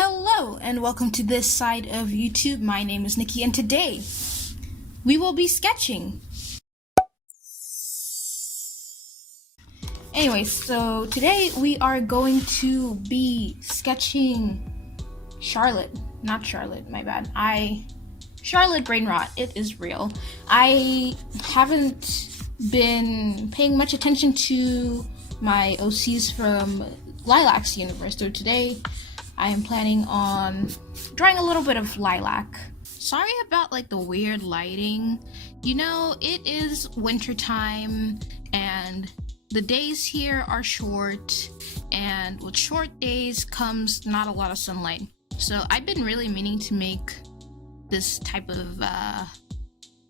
Hello and welcome to this side of YouTube. My name is Nikki and today we will be sketching. Anyway, so today we are going to be sketching Charlotte. Not Charlotte, my bad. Charlotte brain rot, it is real. I haven't been paying much attention to my OCs from Lilac's universe, so today I am planning on drawing a little bit of Lilac. Sorry about the weird lighting. You know, it is winter time and the days here are short, and with short days comes not a lot of sunlight. So I've been really meaning to make this type of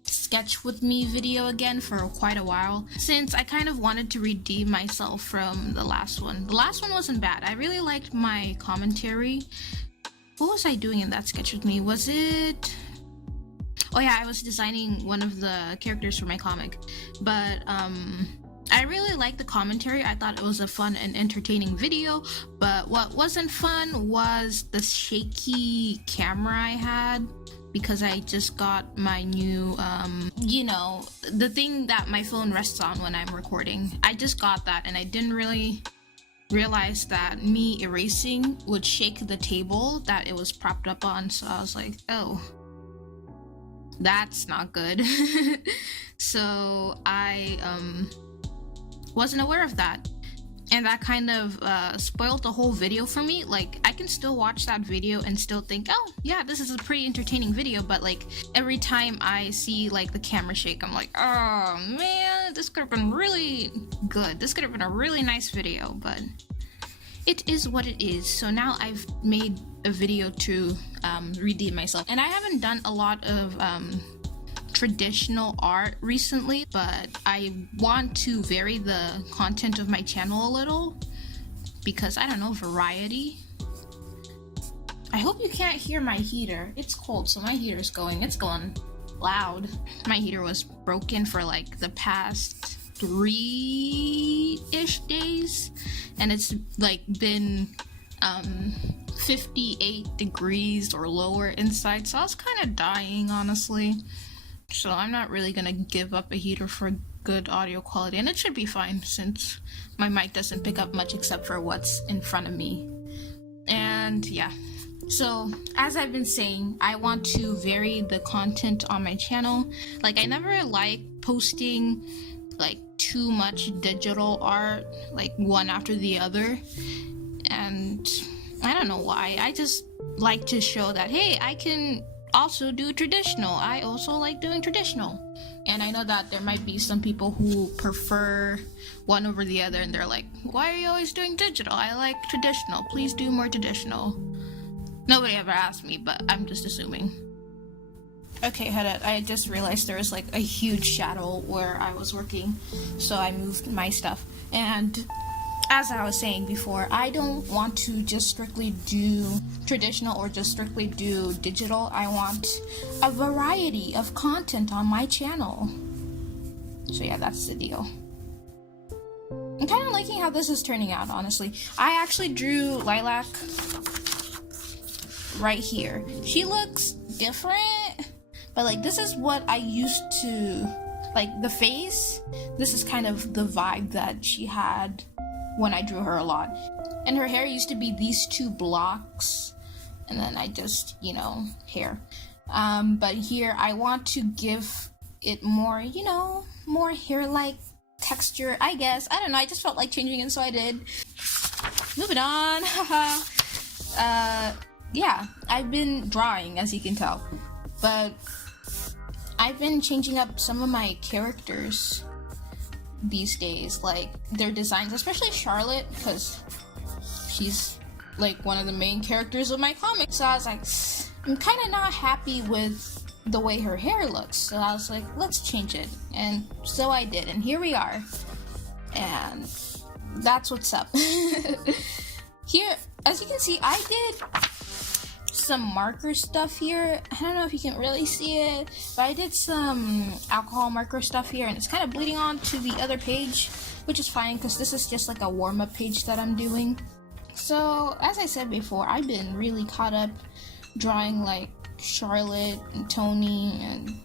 sketch with me video again for quite a while, since I kind of wanted to redeem myself from the last one. The last one wasn't bad. I really liked my commentary. What was I doing in that sketch with me? Was it... Oh yeah, I was designing one of the characters for my comic. But I really liked the commentary. I thought it was a fun and entertaining video, but what wasn't fun was the shaky camera I had, because I just got my new, you know, the thing that my phone rests on when I'm recording. I just got that and I didn't really realize that me erasing would shake the table that it was propped up on, so I was like, oh, that's not good. So I wasn't aware of that. And that kind of spoiled the whole video for me. I can still watch that video and still think, oh yeah, this is a pretty entertaining video, but every time I see the camera shake, I'm like, oh man, this could have been really good. This could have been a really nice video, but it is what it is. So now I've made a video to redeem myself. And I haven't done a lot of traditional art recently, but I want to vary the content of my channel a little because, I don't know, variety. I hope you can't hear my heater. It's cold, so my heater's going. It's going loud. My heater was broken for the past 3-ish days, and it's been 58 degrees or lower inside, so I was kind of dying, honestly. So I'm not really gonna give up a heater for good audio quality, and it should be fine since my mic doesn't pick up much except for what's in front of me. And yeah, so as I've been saying, I want to vary the content on my channel. I never like posting too much digital art, one after the other, and I don't know why. I just like to show that, hey, I can also do traditional. I also like doing traditional. And I know that there might be some people who prefer one over the other, and they're like, why are you always doing digital? I like traditional. Please do more traditional. Nobody ever asked me, but I'm just assuming. Okay, I just realized there was a huge shadow where I was working, so I moved my stuff. And as I was saying before, I don't want to just strictly do traditional or just strictly do digital. I want a variety of content on my channel. So yeah, that's the deal. I'm kind of liking how this is turning out, honestly. I actually drew Lilac right here. She looks different, but this is what I used to, the face. This is kind of the vibe that she had when I drew her a lot. And her hair used to be these two blocks, and then I just, hair. But here I want to give it more, more hair-like texture, I guess. I don't know, I just felt like changing it, so I did. Moving on, yeah, I've been drawing, as you can tell, but I've been changing up some of my characters these days, their designs, especially Charlotte, because she's one of the main characters of my comic. So I was like, I'm kind of not happy with the way her hair looks, so I was like, let's change it. And so I did, and here we are, and that's what's up. Here, as you can see, I did some marker stuff here. I don't know if you can really see it, but I did some alcohol marker stuff here, and it's kind of bleeding on to the other page, which is fine because this is just a warm-up page that I'm doing. So, as I said before, I've been really caught up drawing like Charlotte and Tony and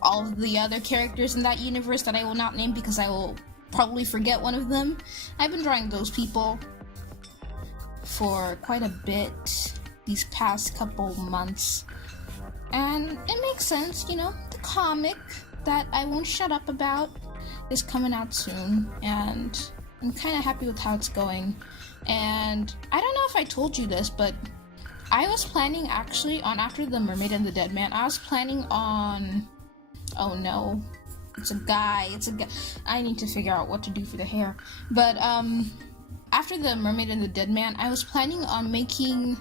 all of the other characters in that universe that I will not name because I will probably forget one of them. I've been drawing those people for quite a bit these past couple months. And it makes sense, you know, the comic that I won't shut up about is coming out soon, and I'm kind of happy with how it's going. And I don't know if I told you this, but I was planning actually on after The Mermaid and the Dead Man, I was planning on, oh no, it's a guy, I need to figure out what to do for the hair. But after The Mermaid and the Dead Man, I was planning on making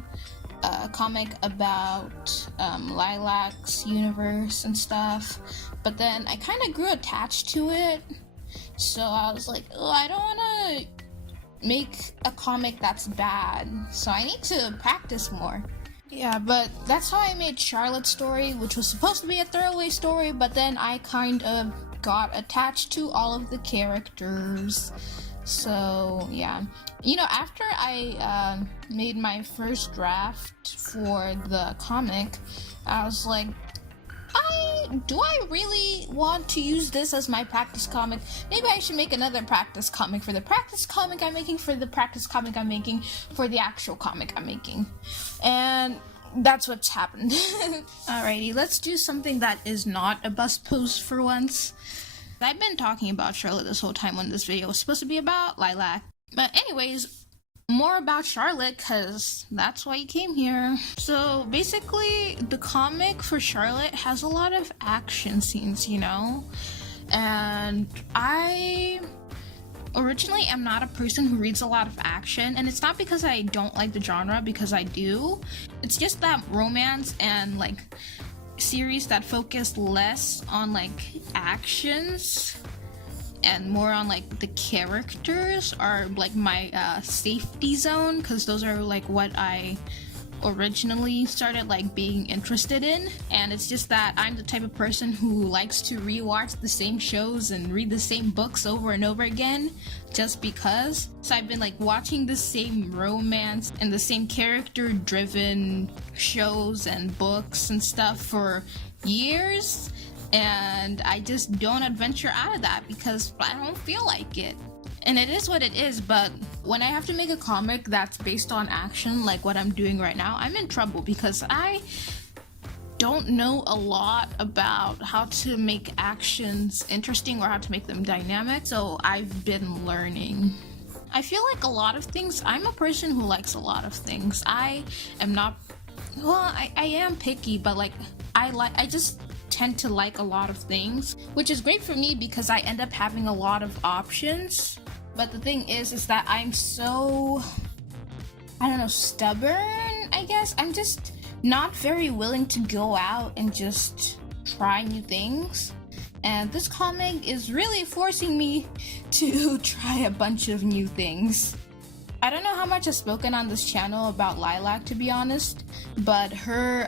a comic about Lilac's universe and stuff, but then I kind of grew attached to it, so I was like, oh, I don't want to make a comic that's bad, so I need to practice more. Yeah, but that's how I made Charlotte's story, which was supposed to be a throwaway story, but then I kind of got attached to all of the characters. So yeah, you know, after I made my first draft for the comic, I was like, do I really want to use this as my practice comic? Maybe I should make another practice comic for the practice comic I'm making, for the practice comic I'm making, for the actual comic I'm making. And that's what's happened. Alrighty, let's do something that is not a bust pose for once. I've been talking about Charlotte this whole time when this video was supposed to be about Lilac. But anyways, more about Charlotte, because that's why you came here. So basically, the comic for Charlotte has a lot of action scenes, you know? And I originally am not a person who reads a lot of action, and it's not because I don't like the genre, because I do. It's just that romance and like series that focus less on like actions and more on like the characters are like my safety zone, because those are like what I originally started like being interested in. And it's just that I'm the type of person who likes to rewatch the same shows and read the same books over and over again just because. So I've been like watching the same romance and the same character driven shows and books and stuff for years, and I just don't adventure out of that because I don't feel like it. And it is what it is, but when I have to make a comic that's based on action, like what I'm doing right now, I'm in trouble because I don't know a lot about how to make actions interesting or how to make them dynamic, so I've been learning. I feel like a lot of things, I'm a person who likes a lot of things. I am not, well, I am picky, but like, I just tend to like a lot of things, which is great for me because I end up having a lot of options. But the thing is that I'm so, I don't know, stubborn, I guess. I'm just not very willing to go out and just try new things. And this comic is really forcing me to try a bunch of new things. I don't know how much I've spoken on this channel about Lilac, to be honest, but her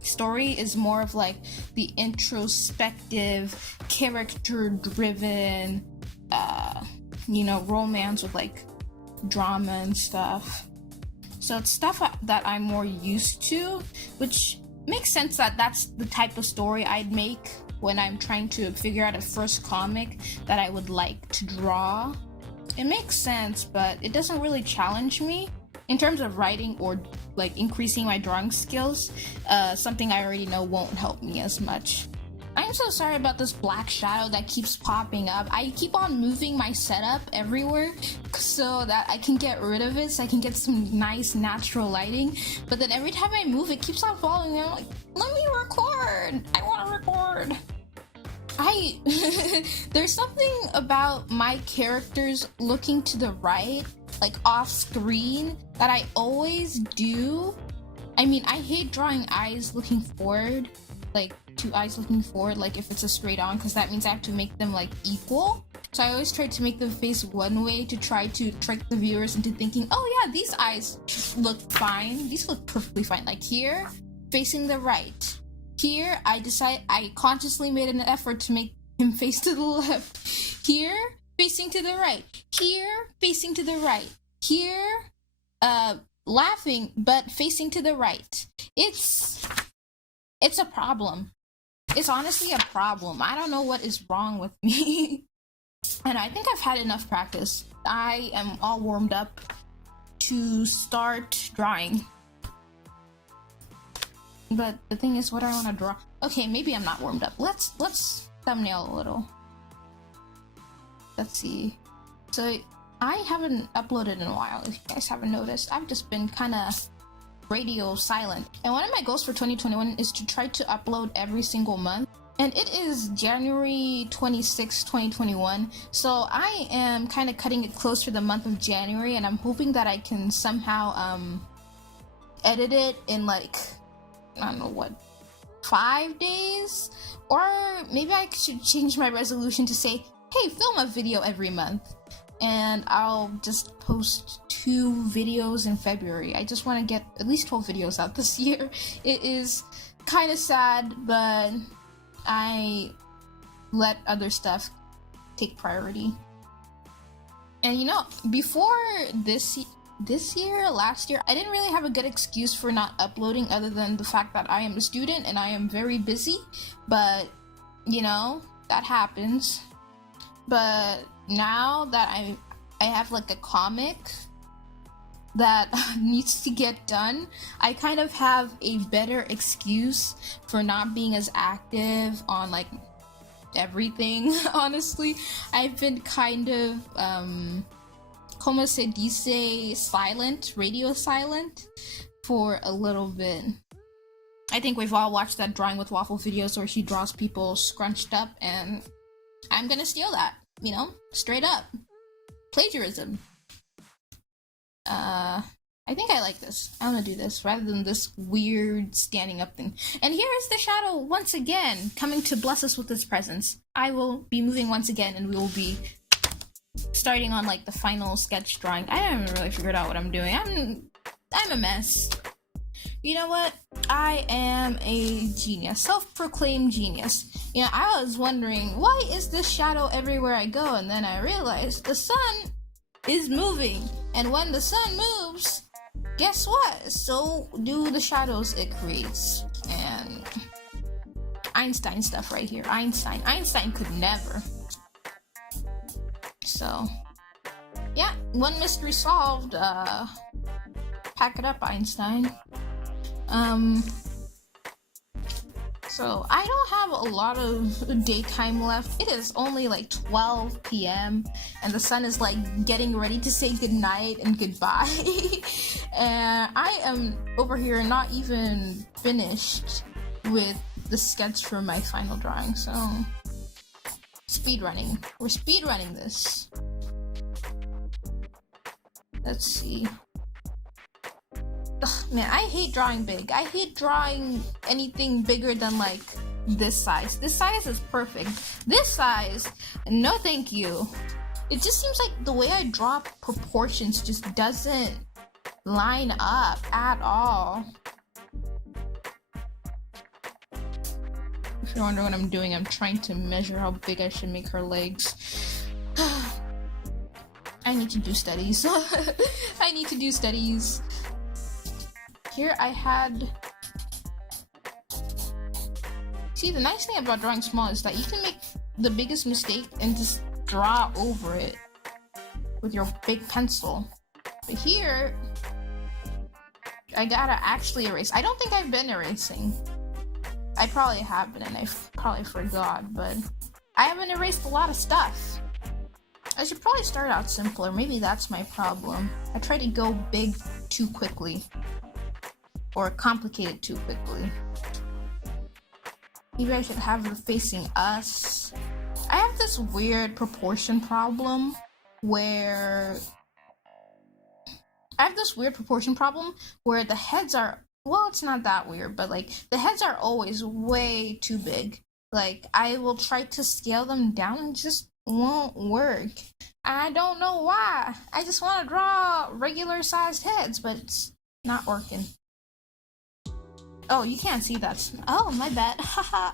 story is more of like the introspective, character-driven, you know, romance with like drama and stuff. So it's stuff that I'm more used to, which makes sense that that's the type of story I'd make when I'm trying to figure out a first comic that I would like to draw. It makes sense, but it doesn't really challenge me in terms of writing or like increasing my drawing skills. Something I already know won't help me as much. I'm so sorry about this black shadow that keeps popping up. I keep on moving my setup everywhere so that I can get rid of it, so I can get some nice natural lighting. But then every time I move, it keeps on falling and I'm like, let me record! I want to record! There's something about my characters looking to the right, like off screen, that I always do. I mean, I hate drawing eyes looking forward, like two eyes looking forward, like if it's a straight on, because that means I have to make them like equal. So I always try to make them face one way to try to trick the viewers into thinking, oh yeah, these eyes look fine. These look perfectly fine. Like here, facing the right. Here, I consciously made an effort to make him face to the left. Here, facing to the right. Here, facing to the right. Here, laughing but facing to the right. It's a problem. It's honestly a problem. I don't know what is wrong with me. And I think I've had enough practice. I am all warmed up to start drawing. But the thing is, what do I want to draw? Okay, maybe I'm not warmed up. Let's thumbnail a little. Let's see. So I haven't uploaded in a while, if you guys haven't noticed. I've just been kind of radio silent. And one of my goals for 2021 is to try to upload every single month. And it is January 26, 2021. So I am kind of cutting it close to the month of January, and I'm hoping that I can somehow edit it in like, I don't know what, 5 days? Or maybe I should change my resolution to say, hey, film a video every month. And I'll just post 2 videos in February. I just want to get at least 12 videos out this year. It is kind of sad, but I let other stuff take priority. And you know, before last year, I didn't really have a good excuse for not uploading other than the fact that I am a student and I am very busy. But, you know, that happens. But now that I have like a comic that needs to get done, I kind of have a better excuse for not being as active on like everything. Honestly, I've been kind of como se dice, silent, radio silent for a little bit. I think we've all watched that Drawing with Waffle videos where she draws people scrunched up, and I'm gonna steal that, you know, straight up. Plagiarism. I think I like this. I'm gonna do this rather than this weird standing up thing. And here is the shadow once again, coming to bless us with its presence. I will be moving once again, and we will be starting on like the final sketch drawing. I haven't really figured out what I'm doing. I'm a mess. You know what? I am a genius, self-proclaimed genius. You know, I was wondering, why is this shadow everywhere I go? And then I realized the sun is moving, and when the sun moves, guess what? So do the shadows it creates. And Einstein stuff right here. Einstein could never. So yeah, one mystery solved. Pack it up, Einstein. So I don't have a lot of daytime left. It is only like 12 p.m. and the sun is like getting ready to say goodnight and goodbye. And I am over here not even finished with the sketch for my final drawing, so speedrunning. We're speedrunning this. Let's see. Ugh, man, I hate drawing big. I hate drawing anything bigger than like this size. This size is perfect. This size, no thank you. It just seems like the way I draw proportions just doesn't line up at all. If you're wondering what I'm doing, I'm trying to measure how big I should make her legs. I need to do studies. I need to do studies. Here I had... See, the nice thing about drawing small is that you can make the biggest mistake and just draw over it with your big pencil. But here, I gotta actually erase. I don't think I've been erasing. I probably have been and I probably forgot, but I haven't erased a lot of stuff. I should probably start out simpler. Maybe that's my problem. I try to go big too quickly. Or complicate it too quickly. Maybe I should have her facing us. I have this weird proportion problem where the heads are, well, it's not that weird, but like the heads are always way too big. Like I will try to scale them down and it just won't work. I don't know why. I just want to draw regular sized heads, but it's not working. Oh, you can't see that. Oh, my bad. Haha.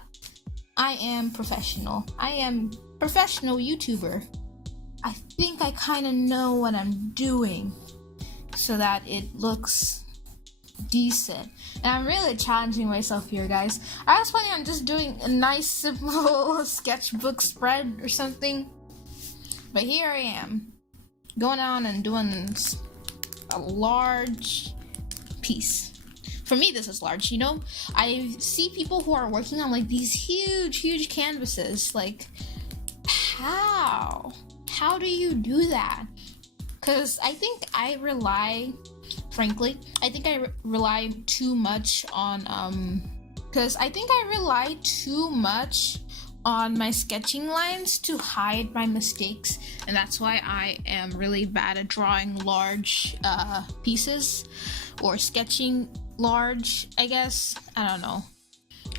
I am professional. I am professional YouTuber. I think I kind of know what I'm doing. so that it looks decent. And I'm really challenging myself here, guys. I was planning on just doing a nice simple sketchbook spread or something, but here I am going on and doing a large piece. For me, this is large, you know? I see people who are working on like these huge canvases. Like, how do you do that? Because I think I rely too much on my sketching lines to hide my mistakes, and that's why I am really bad at drawing large pieces or sketching large, I guess. I don't know.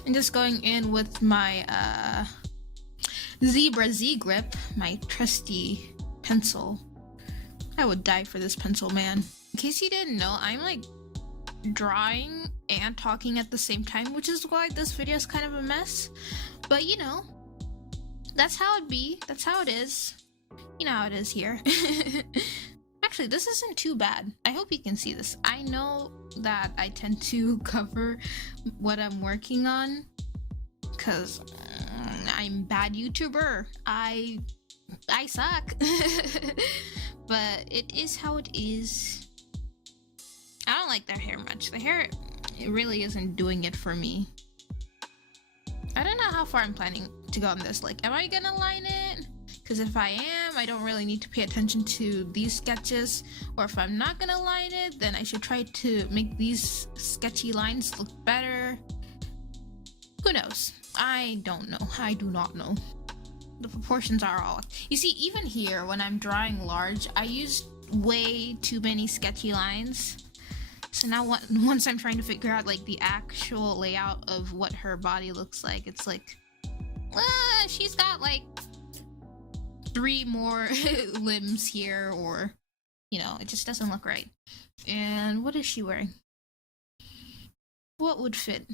I'm just going in with my Zebra Z Grip, my trusty pencil. I would die for this pencil, man. In case you didn't know, I'm like drawing and talking at the same time, which is why this video is kind of a mess. But you know, that's how it be. That's how it is. You know how it is here. Actually, this isn't too bad. I hope you can see this. I know that I tend to cover what I'm working on because I'm bad YouTuber. I suck. But it is how it is. I don't like their hair much. The hair, it really isn't doing it for me. I don't know how far I'm planning to go on this. Like, am I gonna line it? Because if I am, I don't really need to pay attention to these sketches. Or if I'm not gonna line it, then I should try to make these sketchy lines look better. Who knows? I don't know. I do not know. The proportions are all... You see, even here, when I'm drawing large, I use way too many sketchy lines. So now once I'm trying to figure out like the actual layout of what her body looks like, it's like, she's got like 3 more limbs here, or, you know, it just doesn't look right. And what is she wearing? What would fit?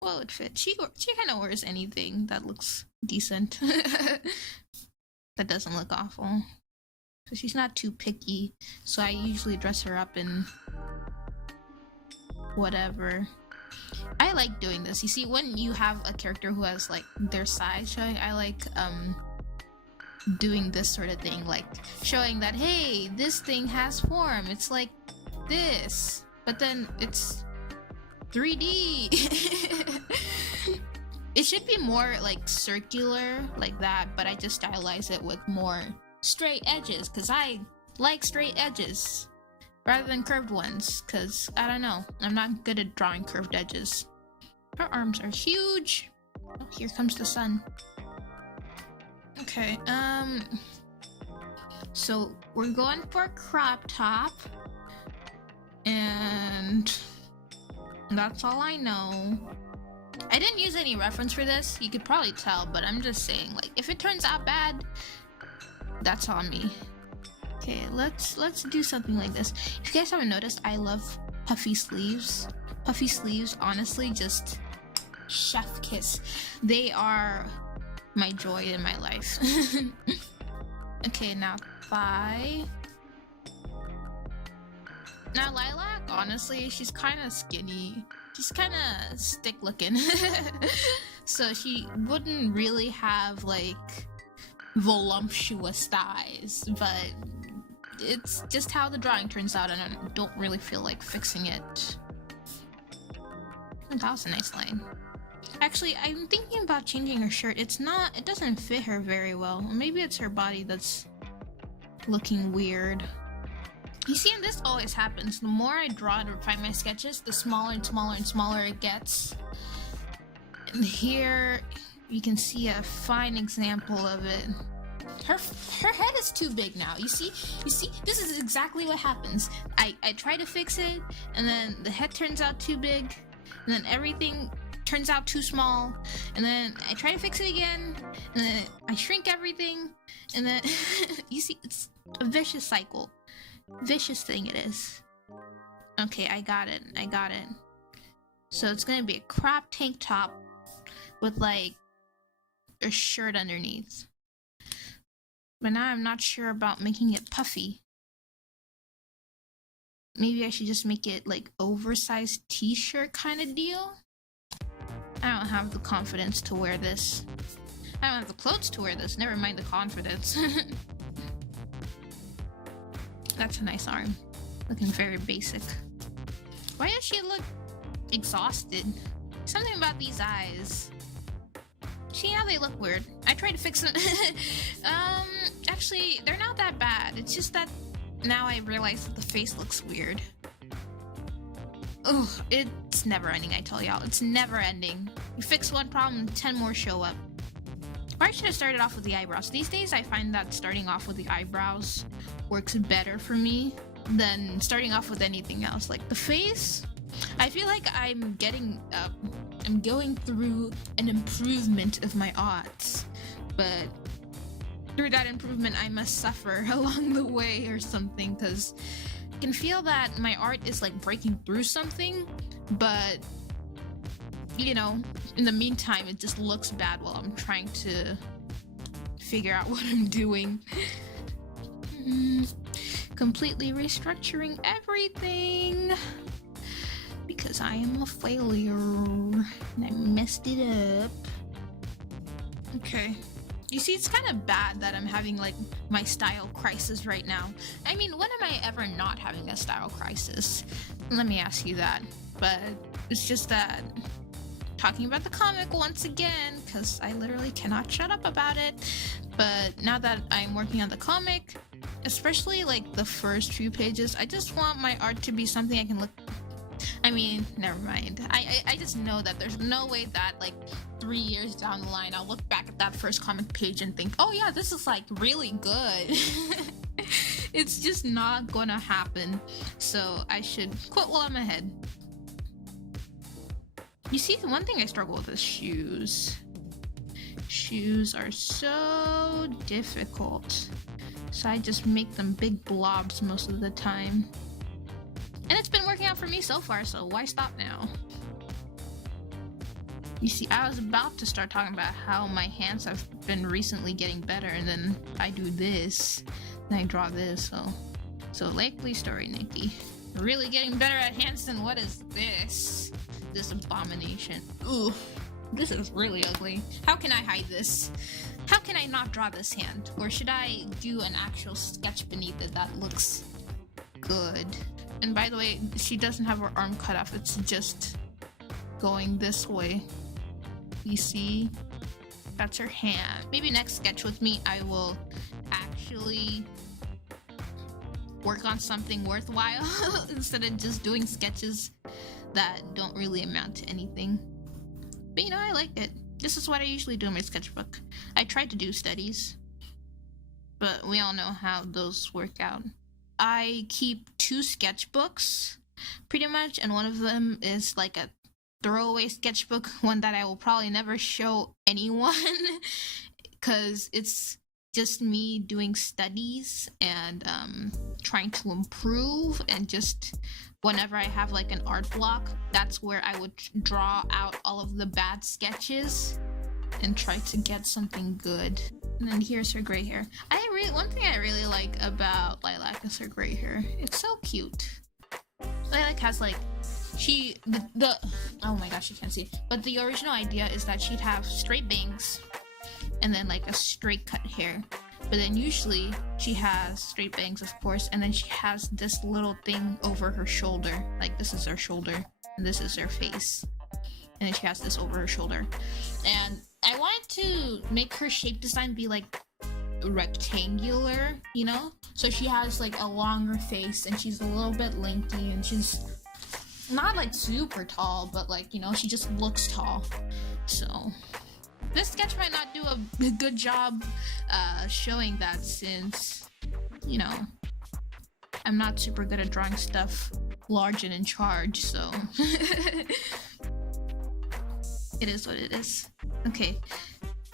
What would fit? She kind of wears anything that looks decent. That doesn't look awful. So she's not too picky. So I usually dress her up in whatever. I like doing this. You see, when you have a character who has like their size showing, I like doing this sort of thing, like showing that, hey, this thing has form. It's like this, but then it's 3D. It should be more like circular like that, but I just stylize it with more straight edges because I like straight edges rather than curved ones, because I don't know, I'm not good at drawing curved edges. Her arms are huge. Oh, here comes the sun. Okay, so we're going for a crop top, and that's all I know. I didn't use any reference for this, you could probably tell, but I'm just saying, like, if it turns out bad, that's on me. Okay, let's do something like this. If you guys haven't noticed, I love puffy sleeves. Puffy sleeves, honestly, just chef kiss. They are my joy in my life. Okay, now thigh. Now Lilac, honestly, she's kind of skinny. She's kind of stick looking. So she wouldn't really have like voluptuous thighs, but it's just how the drawing turns out, and I don't really feel like fixing it. That was a nice line. Actually, I'm thinking about changing her shirt. It doesn't fit her very well. Maybe it's her body that's looking weird. You see, and this always happens. The more I draw and refine my sketches, the smaller and smaller and smaller it gets. And here, you can see a fine example of it. Her head is too big now. You see, this is exactly what happens. I try to fix it, and then the head turns out too big, and then everything turns out too small, and then I try to fix it again, and then I shrink everything, and then you see, it's a vicious cycle. Vicious thing it is. Okay, I got it. So it's gonna be a crop tank top with like a shirt underneath. But now I'm not sure about making it puffy. Maybe I should just make it like oversized t-shirt kind of deal. I don't have the confidence to wear this. I don't have the clothes to wear this, never mind the confidence. That's a nice arm. Looking very basic. Why does she look exhausted? Something about these eyes. See how they look weird? I tried to fix them. Actually, they're not that bad. It's just that now I realize that the face looks weird. Ugh, it's never ending, I tell y'all. It's never ending. You fix one problem, 10 more show up. Or I should have started off with the eyebrows. These days, I find that starting off with the eyebrows works better for me than starting off with anything else. Like the face, I feel like I'm going through an improvement of my arts, but through that improvement, I must suffer along the way or something, because I can feel that my art is like breaking through something, but you know, in the meantime, it just looks bad while I'm trying to figure out what I'm doing. Completely restructuring everything because I am a failure and I messed it up. Okay. You see, it's kind of bad that I'm having like my style crisis right now. I mean, when am I ever not having a style crisis? Let me ask you that. But it's just that talking about the comic once again, because I literally cannot shut up about it. But now that I'm working on the comic, especially like the first few pages, I just want my art to be something I can look. I mean, never mind. I just know that there's no way that like 3 years down the line I'll look back at that first comic page and think, oh yeah, this is like really good. It's just not gonna happen. So I should quit while I'm ahead. You see, the one thing I struggle with is shoes. Shoes are so difficult. So I just make them big blobs most of the time. And it's been working out for me so far, so why stop now? You see, I was about to start talking about how my hands have been recently getting better, and then I do this, and I draw this, so likely story, Nikki. Really getting better at hands than what is this? This abomination. Ooh, this is really ugly. How can I hide this? How can I not draw this hand? Or should I do an actual sketch beneath it that looks good? And by the way, she doesn't have her arm cut off. It's just going this way. You see? That's her hand. Maybe next sketch with me, I will actually work on something worthwhile instead of just doing sketches that don't really amount to anything. But you know, I like it. This is what I usually do in my sketchbook. I tried to do studies, but we all know how those work out. I keep 2 sketchbooks, pretty much, and one of them is like a throwaway sketchbook, one that I will probably never show anyone, because it's just me doing studies and trying to improve, and just whenever I have like an art block, that's where I would draw out all of the bad sketches and try to get something good. And then here's her gray hair. One thing I really like about Lilac is her gray hair. It's so cute. Lilac has like, oh my gosh, you can't see it. But the original idea is that she'd have straight bangs and then like a straight cut hair. But then usually she has straight bangs, of course, and then she has this little thing over her shoulder. Like this is her shoulder and this is her face. And then she has this over her shoulder. And I wanted to make her shape design be like rectangular, you know? So she has like a longer face and she's a little bit lanky and she's not like super tall, but like, you know, she just looks tall. So this sketch might not do a good job showing that, since, you know, I'm not super good at drawing stuff large and in charge, so it is what it is. Okay,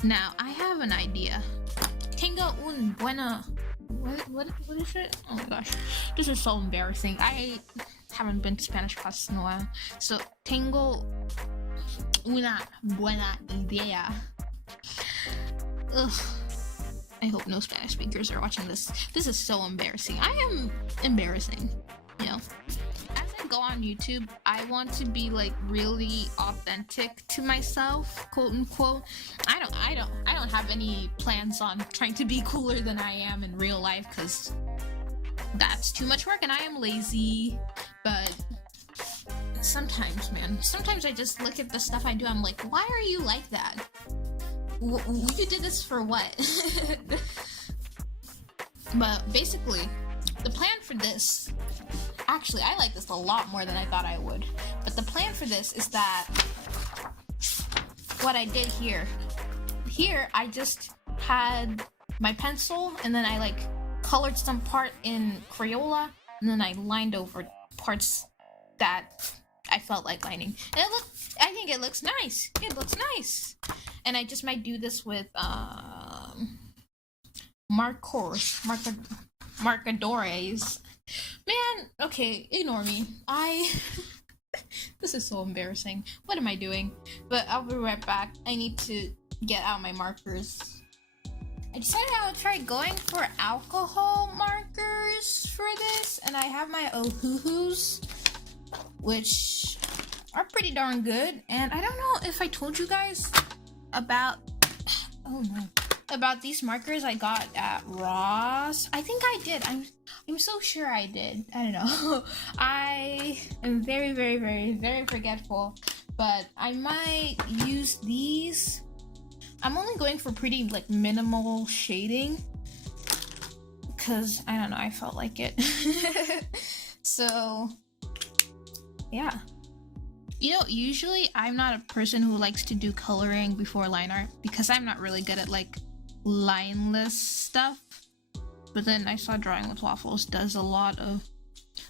now I have an idea. Tengo un buena... What is it? Oh my gosh, this is so embarrassing. I haven't been to Spanish class in a while. So, tengo una buena idea. Ugh. I hope no Spanish speakers are watching this. This is so embarrassing. I am embarrassing. you know, as I go on YouTube, I want to be like really authentic to myself, quote unquote. I don't have any plans on trying to be cooler than I am in real life, because that's too much work and I am lazy. But sometimes, man, sometimes I just look at the stuff I do, I'm like, why are you like that? You did this for what? But basically, the plan for this, actually, I like this a lot more than I thought I would. But the plan for this is that what I did here, I just had my pencil and then I like colored some part in Crayola and then I lined over parts that I felt like lining. And I think it looks nice. It looks nice. And I just might do this with marcadores. Man, okay, ignore me. This is so embarrassing. What am I doing? But I'll be right back. I need to get out my markers. I decided I would try going for alcohol markers for this, and I have my Ohuhus, which are pretty darn good. And I don't know if I told you guys about about these markers I got at Ross. I think I did. I'm so sure I did. I don't know. I am very, very, very, very forgetful, but I might use these. I'm only going for pretty like minimal shading because I don't know, I felt like it. So yeah. You know, usually I'm not a person who likes to do coloring before line art because I'm not really good at like lineless stuff. But then I saw Drawing with Waffles does a lot of,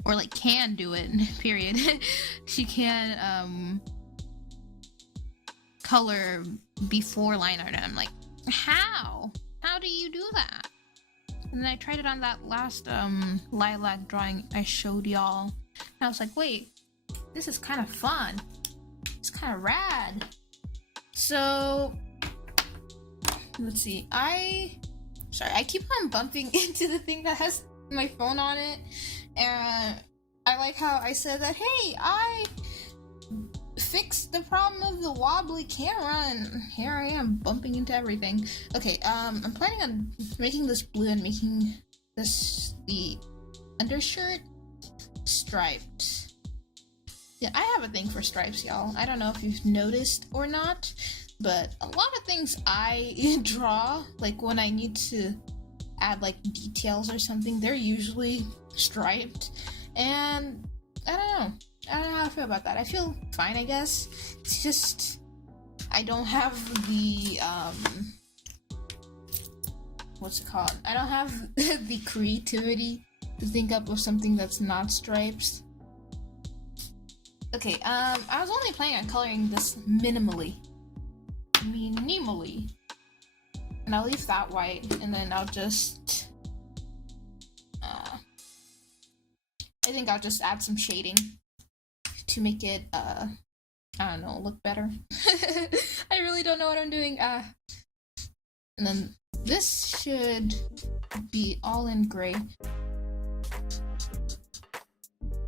or like can do it, period. She can color before line art, and I'm like, how do you do that? And then I tried it on that last lilac drawing I showed y'all, and I was like, wait, this is kind of fun. It's kind of rad. So let's see. I keep on bumping into the thing that has my phone on it, and I like how I said that, hey, I fixed the problem of the wobbly camera, and here I am bumping into everything. Okay, I'm planning on making this blue and making this the undershirt striped. Yeah, I have a thing for stripes, y'all. I don't know if you've noticed or not, but a lot of things I draw, like when I need to add like details or something, they're usually striped. And I don't know how I feel about that. I feel fine, I guess. It's just I don't have the what's it called? I don't have the creativity to think up of something that's not stripes. Okay, I was only planning on coloring this minimally. And I'll leave that white, and then I'll just I think I'll just add some shading to make it I don't know, look better. I really don't know what I'm doing. And then this should be all in gray,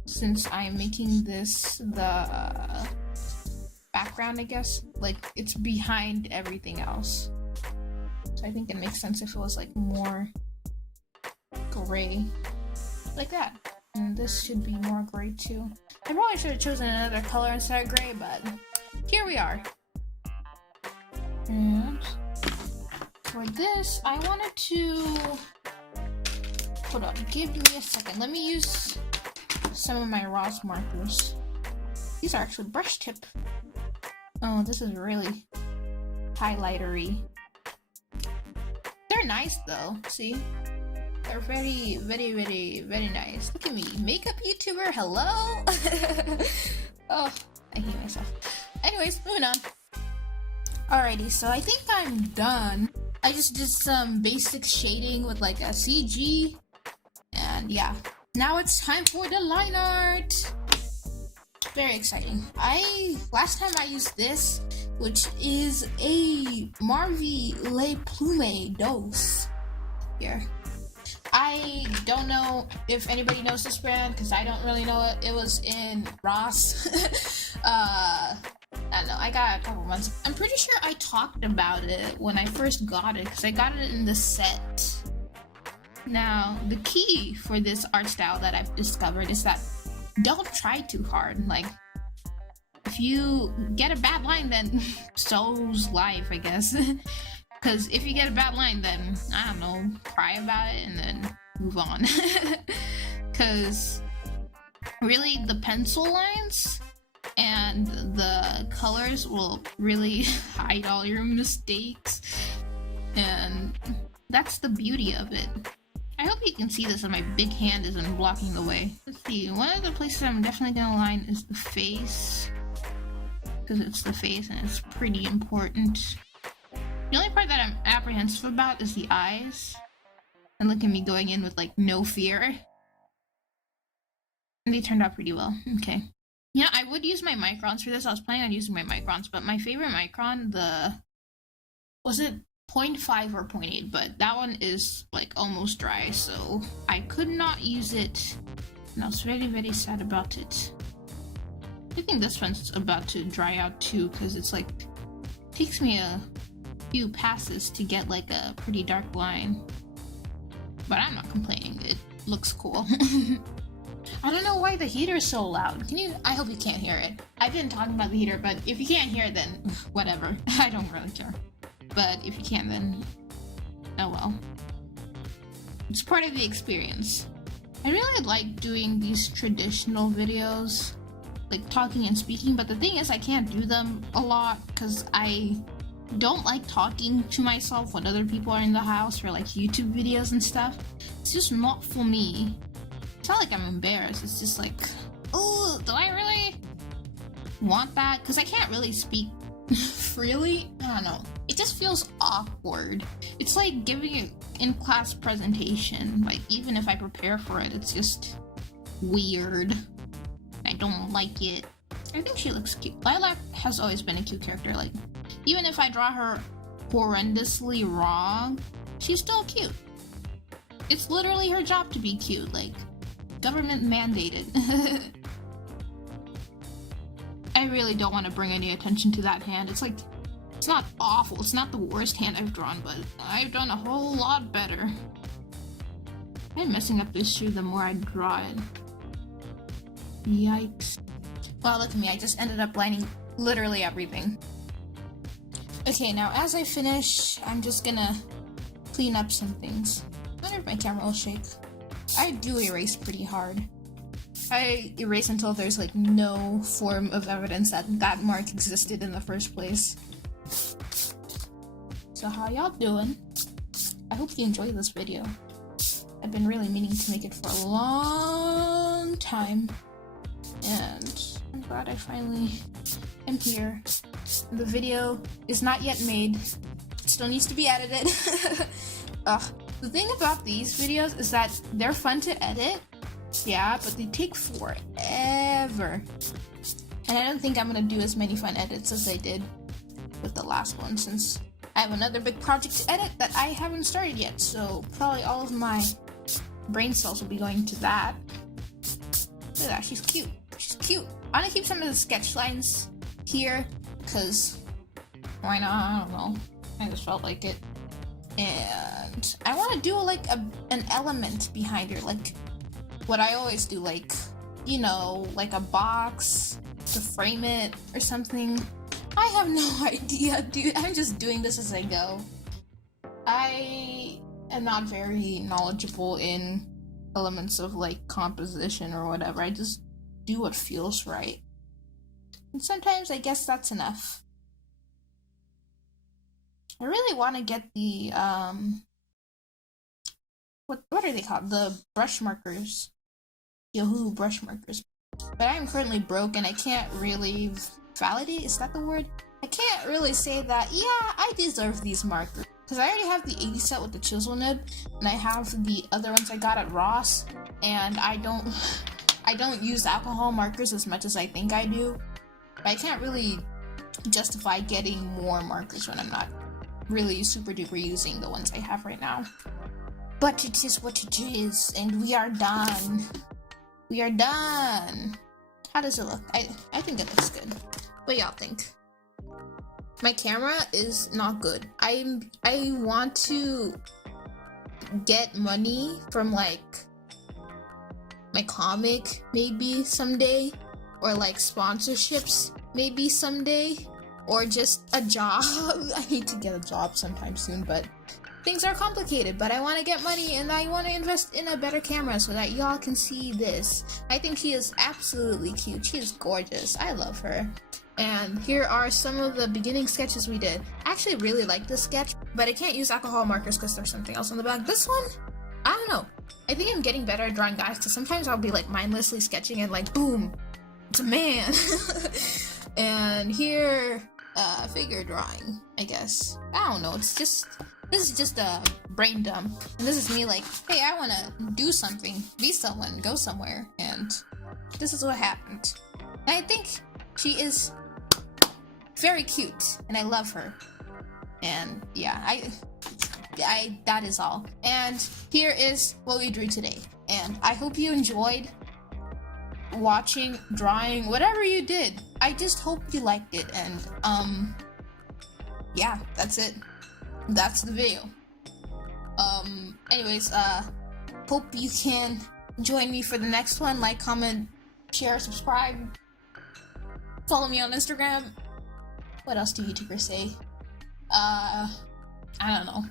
since I'm making this the background, I guess. Like, it's behind everything else. So I think it makes sense if it was like more gray, like that. And this should be more gray too. I probably should have chosen another color instead of gray, but here we are. And for this, I wanted to... Hold on, give me a second. Let me use some of my Ross markers. These are actually brush tip. Oh, this is really highlightery. They're nice though, see? They're very, very, very, very nice. Look at me, makeup YouTuber, hello? Oh, I hate myself. Anyways, moving on. Alrighty, so I think I'm done. I just did some basic shading with like a CG. And yeah, now it's time for the line art. Very exciting. Last time I used this, which is a Marvi Le Plume Dose. Here. I don't know if anybody knows this brand, because I don't really know it. It was in Ross. I don't know, I got a couple months. I'm pretty sure I talked about it when I first got it, because I got it in the set. Now, the key for this art style that I've discovered is that don't try too hard. Like, if you get a bad line, then so's life, I guess. Because if you get a bad line, then, I don't know, cry about it and then move on. Because really, the pencil lines and the colors will really hide all your mistakes. And that's the beauty of it. I hope you can see this and my big hand isn't blocking the way. Let's see, one of the places I'm definitely gonna line is the face. Because it's the face and it's pretty important. The only part that I'm apprehensive about is the eyes. And look at me going in with like no fear. And they turned out pretty well. Okay. You know, I would use my microns for this. I was planning on using my microns, but my favorite micron, was it 0.5 or 0.8? But that one is like almost dry, so I could not use it. And I was very, very sad about it. I think this one's about to dry out too, because it's like, takes me a few passes to get like a pretty dark line. But I'm not complaining, it looks cool. I don't know why the heater is so loud. I hope you can't hear it. I've been talking about the heater, but if you can't hear it, then whatever. I don't really care. But if you can, then oh well. It's part of the experience. I really like doing these traditional videos, like talking and speaking, but the thing is I can't do them a lot because I don't like talking to myself when other people are in the house for like YouTube videos and stuff. It's just not for me. It's not like I'm embarrassed, it's just like, oh, do I really want that? Because I can't really speak freely. I don't know. It just feels awkward. It's like giving an in-class presentation. Like, even if I prepare for it, it's just weird. I don't like it. I think she looks cute. Lilac has always been a cute character. Like, even if I draw her horrendously wrong, she's still cute. It's literally her job to be cute. Like, government mandated. I really don't want to bring any attention to that hand. It's like, it's not awful. It's not the worst hand I've drawn, but I've done a whole lot better. I'm messing up this shoe the more I draw it. Yikes. Well, look at me. I just ended up lining literally everything. Okay, now as I finish, I'm just gonna clean up some things. I wonder if my camera will shake. I do erase pretty hard. I erase until there's like no form of evidence that that mark existed in the first place. So how y'all doing? I hope you enjoy this video. I've been really meaning to make it for a long time. And I'm glad I finally am here. The video is not yet made. It still needs to be edited. Ugh. The thing about these videos is that they're fun to edit, yeah, but they take forever. And I don't think I'm gonna do as many fun edits as I did with the last one, since I have another big project to edit that I haven't started yet, so probably all of my brain cells will be going to that. Look at that, she's cute. She's cute. I want to keep some of the sketch lines here, because why not? I don't know. I just felt like it. And I want to do like an element behind her, like what I always do, like, you know, like a box to frame it or something. I have no idea, dude. I'm just doing this as I go. I am not very knowledgeable in elements of like composition or whatever. I just do what feels right. And sometimes I guess that's enough. I really want to get the, what are they called? The brush markers. The Ohuhu brush markers. But I'm currently broke and I can't really validate, is that the word? I can't really say that, yeah, I deserve these markers. Because I already have the 80 set with the chisel nib, and I have the other ones I got at Ross, and I don't use alcohol markers as much as I think I do. But I can't really justify getting more markers when I'm not really super duper using the ones I have right now. But it is what it is, and we are done. We are done. How does it look? I think it looks good. What y'all think? My camera is not good. I want to get money from like my comic maybe someday, or like sponsorships maybe someday, or just a job. I need to get a job sometime soon, but things are complicated. But I want to get money, and I want to invest in a better camera so that y'all can see this. I think she is absolutely cute. She is gorgeous. I love her. And here are some of the beginning sketches we did. I actually really like this sketch, but I can't use alcohol markers because there's something else on the back. This one, I don't know. I think I'm getting better at drawing guys, because sometimes I'll be like mindlessly sketching and like, boom, it's a man. And here, figure drawing, I guess. I don't know, this is just a brain dump. And this is me like, hey, I want to do something, be someone, go somewhere. And this is what happened. And I think she is very cute, and I love her. And yeah, that is all. And here is what we drew today. And I hope you enjoyed watching, drawing, whatever you did. I just hope you liked it. And yeah, that's it. That's the video. Anyways, hope you can join me for the next one. Like, comment, share, subscribe, follow me on Instagram. What else do YouTubers say? I don't know.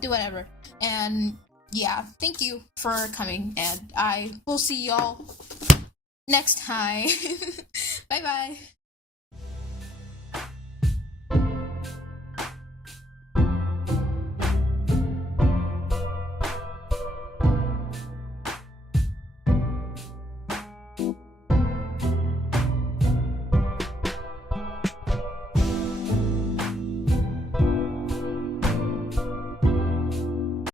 Do whatever. And yeah, thank you for coming, and I will see y'all next time. Bye bye.